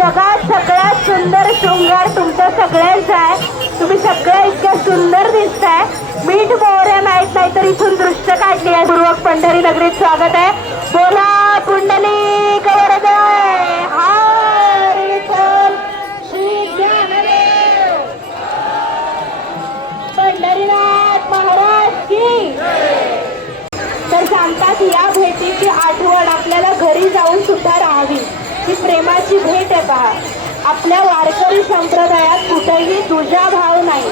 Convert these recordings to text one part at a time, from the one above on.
जगात सगळ्यात सुंदर शृंगार तुमचा सगळ्यांचा आहे. तुम्ही सगळ्या इतक्या सुंदर दिसताय. मीठ मोहऱ्या माहित नाही तर इथून दृश्य काढली आहे. पूर्वक पंढरी नगरीत स्वागत आहे. बोला पुंडलिक वरदय हर विठ्ठल श्री ज्ञानदेव पंढरीनाथ महाराज की. तर सांगतात या भेटीची आठवण आपल्याला घरी जाऊन सुद्धा राहावी. ही प्रेमाची भेट आहे पहा. आपल्या वारकरी संप्रदायात कुठेही दुजा भाव नाही.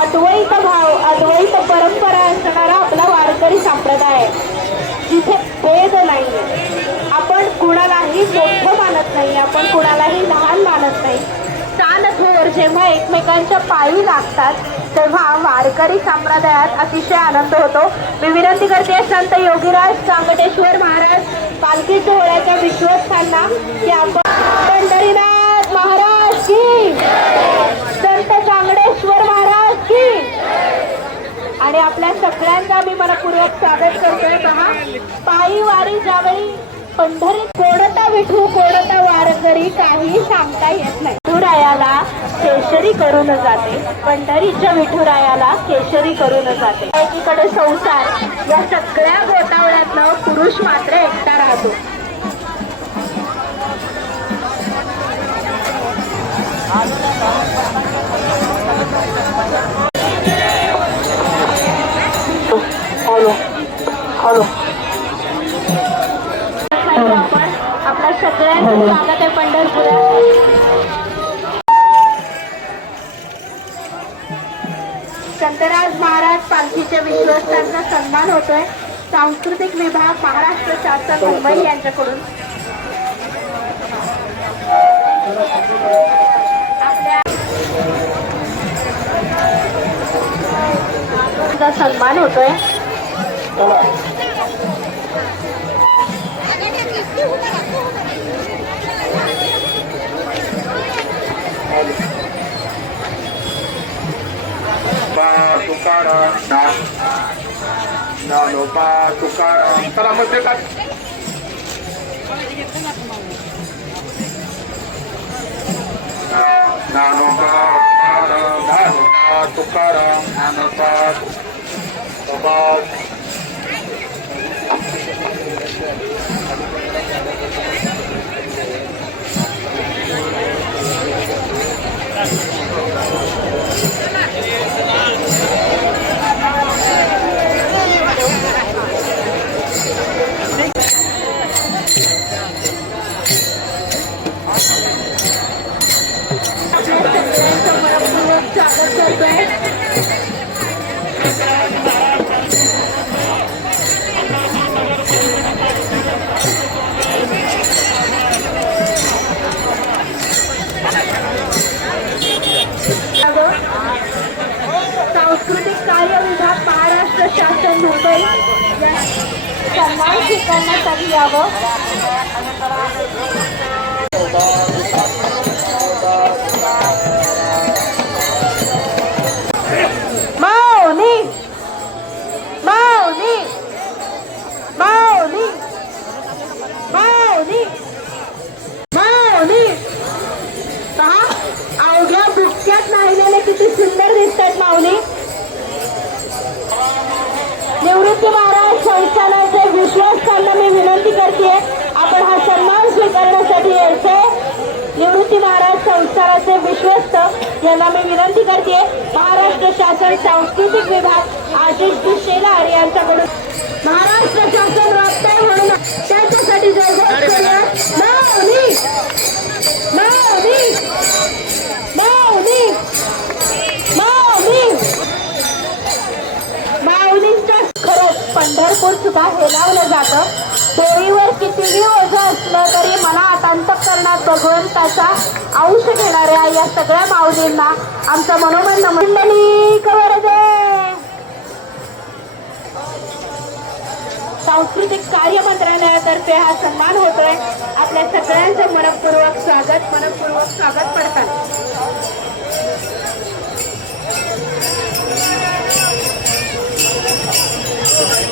अद्वैत भाव अद्वैत परंपरा असणारा आपला वारकरी संप्रदाय आहे, जिथे भेद नाहीये. आपण कुणालाही मोठं मानत नाही, आपण कुणालाही लहान मानत नाही. सान थोर जेव्हा एकमेकांच्या पायी लागतात तेव्हा वारकरी संप्रदायात अतिशय आनंद होतो. मी विनंती करते संत योगीराज चांगटेश्वर महाराज पालखी सोहळ्याच्या विश्वस्थांना की आपण पंढरीनाथ महाराज की, संत चांगडेश्वर महाराज की. आणि आपल्या सगळ्यांचा मी मनपूर्वक स्वागत करतोय. पहा, पायी वारी ज्यावेळी पंढरीत कोणता विठू कोणता वारकरी काही सांगता येत नाही. विठुरायाला केशरी करून जाते, पंढरीच्या विठुरायाला केशरी करून जाते. एकीकडे संसार, या सगळ्या गोतावळ्यातनं पुरुष मात्र एकटा राहतो. हॅलो हॅलो आपल्या सगळ्यांचं स्वागत आहे पंढरपुरात. संतराज महाराज पालखीच्या विश्वस्तांचा सन्मान होतोय. सांस्कृतिक विभाग महाराष्ट्र शासन मुंबई यांच्याकडून आपल्या सन्मान होतोय. तुकाराम ज्ञानोबा तुकाराम चला मध्ये का ज्ञानोबा तुकाराम ज्ञानोबा सांस्कृतिक कार्य विभाग महाराष्ट्र शासन मुंबई सन्मान स्वीकारण्यासाठी यावं. माऊली माऊली माऊली माऊली माऊली. पहा, अवघ्या बुक्क्यात नाहीलेले किती सुंदर दिसतात माऊली. निवृत्ती महाराज संस्थानाचे विश्वासस्थांना मी विनंती करते आपण हा सन्मान स्वीकारण्यासाठी यायचे. निवृत्ती महाराज संस्थानाचे विश्वस्त यांना मी विनंती करते. महाराष्ट्र शासन सांस्कृतिक विभाग आशिष शेलार यांच्याकडून महाराष्ट्र शासन राबताय म्हणून त्यांच्यासाठी जयघोष करूया. माऊली माऊली माऊली माऊली. माऊलींच्या खरंच पंढरपूर सुद्धा हेलावलं जातं. डोईवर कितीही ओझं असलं तरी मनात अंतःकरणात भगवंताचा अंश घेणाऱ्या या सगळ्या माऊलींना आमचं मनोमन मंडलिक वरदय. सांस्कृतिक कार्य मंत्रालयातर्फे हा सन्मान होतोय. आपल्या सगळ्यांचं मनपूर्वक स्वागत करतात.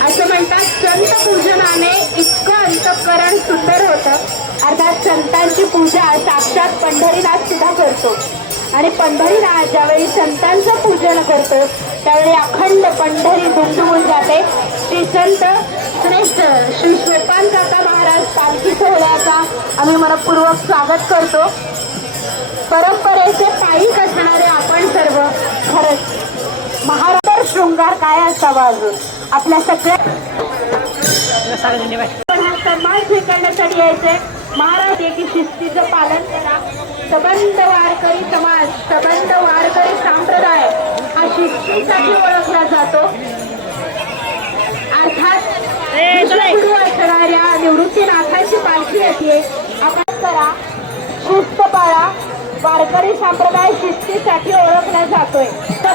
असं म्हणतात संत पूजनाने इतकं अंतःकरण सुंदर होतं अर्थात संतांची पूजा साक्षात पंढरीनाथ सुद्धा करतो. आणि पंढरीनाथ ज्यावेळी संतांचं पूजन करतो त्यावेळी अखंड पंढरी दुमदुमून जाते. श्री संत श्रेष्ठ श्री सोपान काका महाराज पालखी सोहळ्याचा आम्ही मनपूर्वक स्वागत करतो. परंपरेचे पायीक असणारे आपण सर्व खरंच महाराष्ट्र शृंगार काय असावा अजून आपल्या सगळ्या सन्मान स्वीकारण्यासाठी यायचे. महाराज एकी शिस्तीचं पालन करा. सबंध वारकरी समाज सबंध वारकरी संप्रदाय हा शिस्तीसाठी ओळखला जातो. अर्थात गुरु असणाऱ्या निवृत्तीनाथाची पालखी येते. आपण करा शिस्त पाळा. वारकरी संप्रदाय शिस्तीसाठी ओळखला जातोय.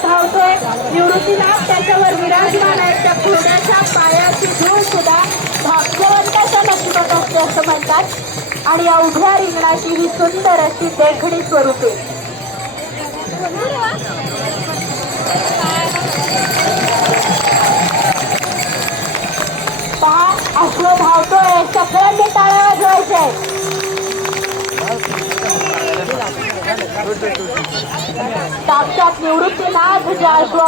धावतोय निवृत्तीनाथ त्याच्यावर विराजमान आहे. त्या घोड्याच्या पायाची धूळ सुद्धा भाग्यवंताच्या नशिबात असते असं म्हणतात. आणि या उभ्या रिंगणाची ही सुंदर अशी देखणी स्वरूपे पहा अश्व धावतोय. सगळ्यांनी टाळ्या वाजवायचे. साक्षात निवृत्तीनाथ ज्या अश्व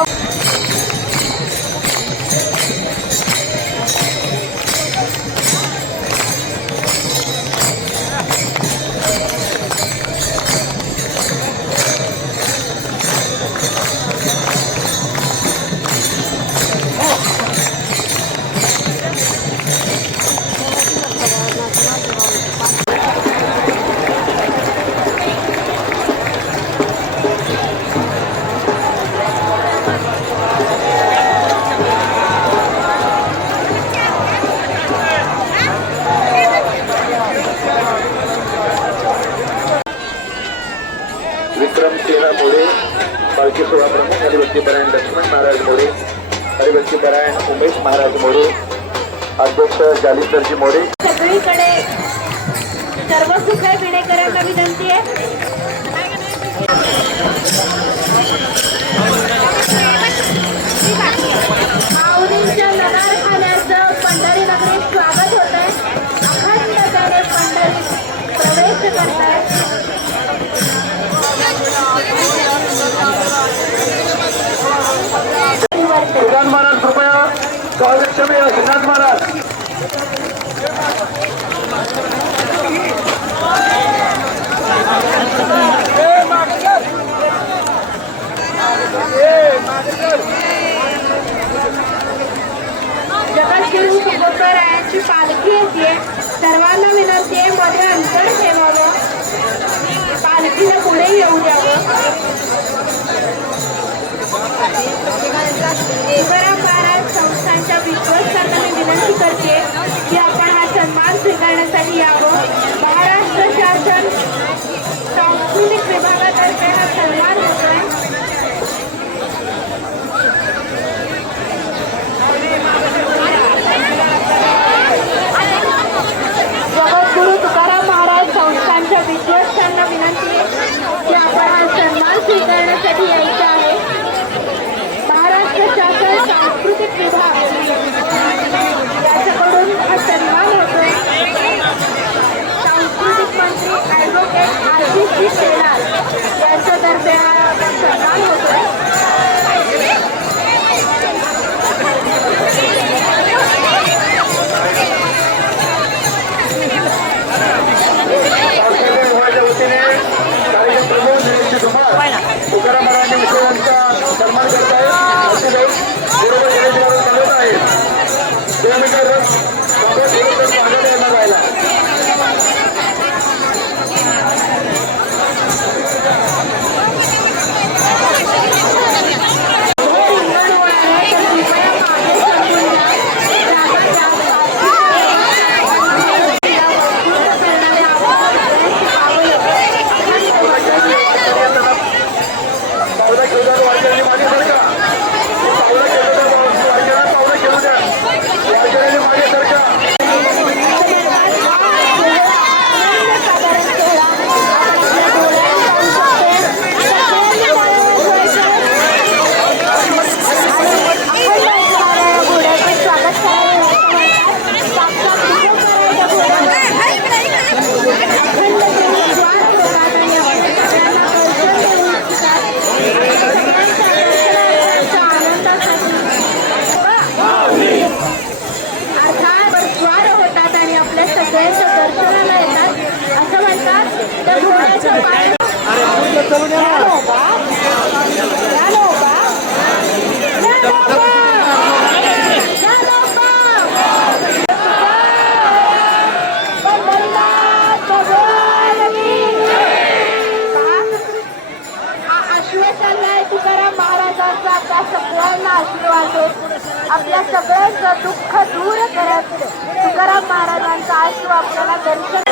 विक्रम सेना मोरे, पालखी सोहळा प्रमुख हरिभक्तीपरायण लक्ष्मण महाराज मोरे, हरिभक्तीपरायण उमेश महाराज मोरे, अध्यक्ष जालिंदरजी मोरे. सगळीकडे सर्व सुखा विणेकरांना विनंती आहे. माऊलींच्या नगार खाण्याचं पंढरी नगरीत स्वागत होत आहे. अखंडतेने पंढरी प्रवेश करतायत. श्रीनाथ महाराज कृपया स्वागत या श्रीनाथ महाराज. जगद्गुरु तुकोबरायांची पालखी येते. सर्वांना विनंती आहे मध्ये अंतर ठेवावं. पालखीला पुढे येऊ द्यावं. तुकाराम महाराज संस्थांच्या विश्वासांना मी विनंती करते की आपण हा सन्मान स्वीकारण्यासाठी यावं. महाराष्ट्र शासन सांस्कृतिक विभागातर्फे हा सन्मान होतोय. जगद्गुरु तुकाराम महाराज संस्थांच्या विश्वासांना विनंती आहे की आपण हा सन्मान स्वीकारण्यासाठी यायचं आहे. महाराष्ट्र शासन सांस्कृतिक विभाग याच्याकडून हा सन्मान होतोय. सांस्कृतिक मंत्री ॲडव्होकेट आशिष शेलार यांच्यातर्फे हा सन्मान होतोय. तुकाराम महाराज विषयांचा सन्मान करत आहे. बरोबर चालवत आहे. 2 मीटर मागे राहायला. ज्ञानोबा, ज्ञानोबा, ज्ञानोबा, ज्ञानोबा. पंढरीनाथ भगवान की. हा अश्व चाललाय तुकाराम महाराजांचा. आपल्या सगळ्यांना आशीर्वाद देत आपल्या सगळ्यांचं दुःख दूर करत तुकाराम महाराजांचा आशीर्वाद आपल्याला दर्शन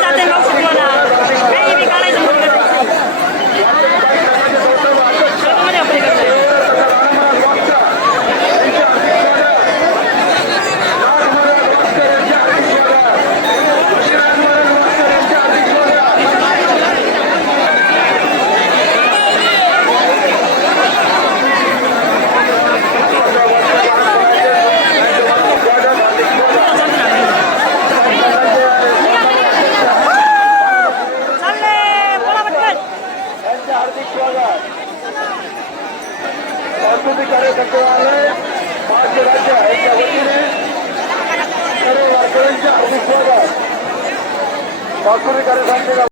सांस्कृतिक कार्यक्रमालय महाराष्ट्र राज्य यांच्या वतीने सर्व वारकऱ्यांचे हार्दिक स्वागत. सांस्कृतिक कार्यक्रमाचे